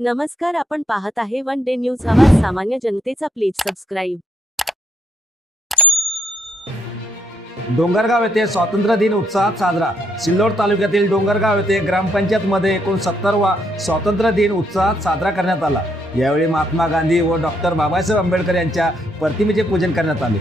नमस्कार, आपण पाहत आहे वन डे न्यूज आवाज सामान्य जनतेचा. Please subscribe. डोंगरगाव येथे स्वातंत्र्य दिन उत्साहात साजरा. सिल्लोड तालुक्यातील डोंगरगाव येथे ग्रामपंचायत मध्ये 69वा स्वातंत्र्य दिन उत्साहात साजरा करण्यात आला. यावेळी महात्मा गांधी व डॉक्टर बाबासाहेब आंबेडकर यांच्या प्रतिमेचे पूजन करण्यात आले.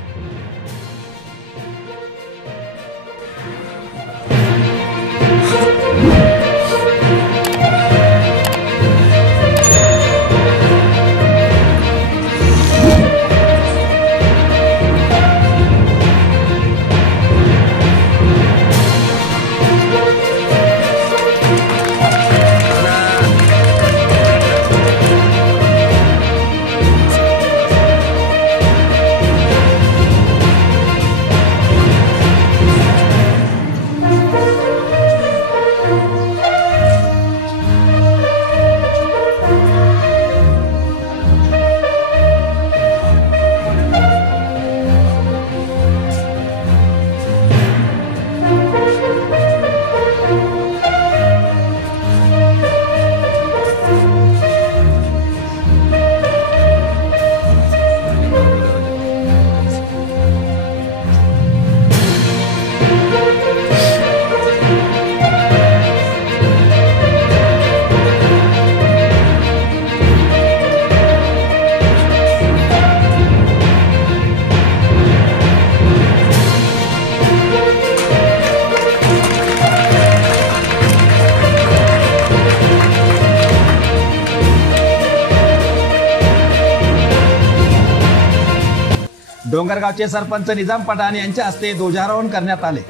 डोंगरगावचे सरपंच निजाम पठाण यांच्या हस्ते ध्वजारोहण करण्यात आले.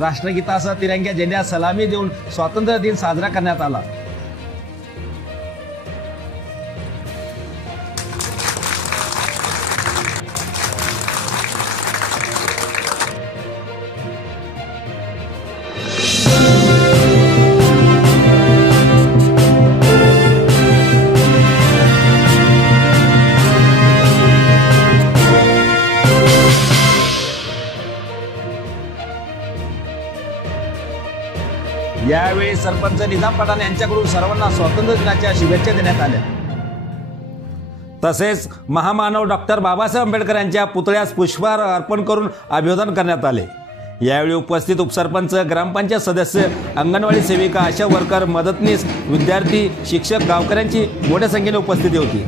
राष्ट्रगीतासह तिरंग्या झेंड्यात सलामी देऊन स्वातंत्र्य दिन साजरा करण्यात आला. यावेळी सरपंच निजाम पठाण यांच्याकडून सर्वांना स्वातंत्र्य दिनाच्या शुभेच्छा देण्यात आल्या. तसेच महामानव डॉक्टर बाबासाहेब आंबेडकर यांच्या पुतळ्यास पुष्पहार अर्पण करून अभिवादन करण्यात आले. यावेळी उपस्थित उपसरपंच, ग्रामपंचायत सदस्य, अंगणवाडी सेविका, आशा वर्कर, मदतनीस, विद्यार्थी, शिक्षक, गावकऱ्यांची मोठ्या संख्येने उपस्थिती होती.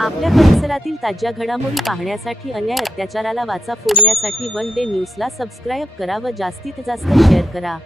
आपल्या परिसरातील ताज्या घडामोडी पाहण्यासाठी, अन्याय अत्याचाराला वाचा फोडण्यासाठी वन डे न्यूजला सबस्क्राईब करा व जास्तीत जास्त शेअर करा.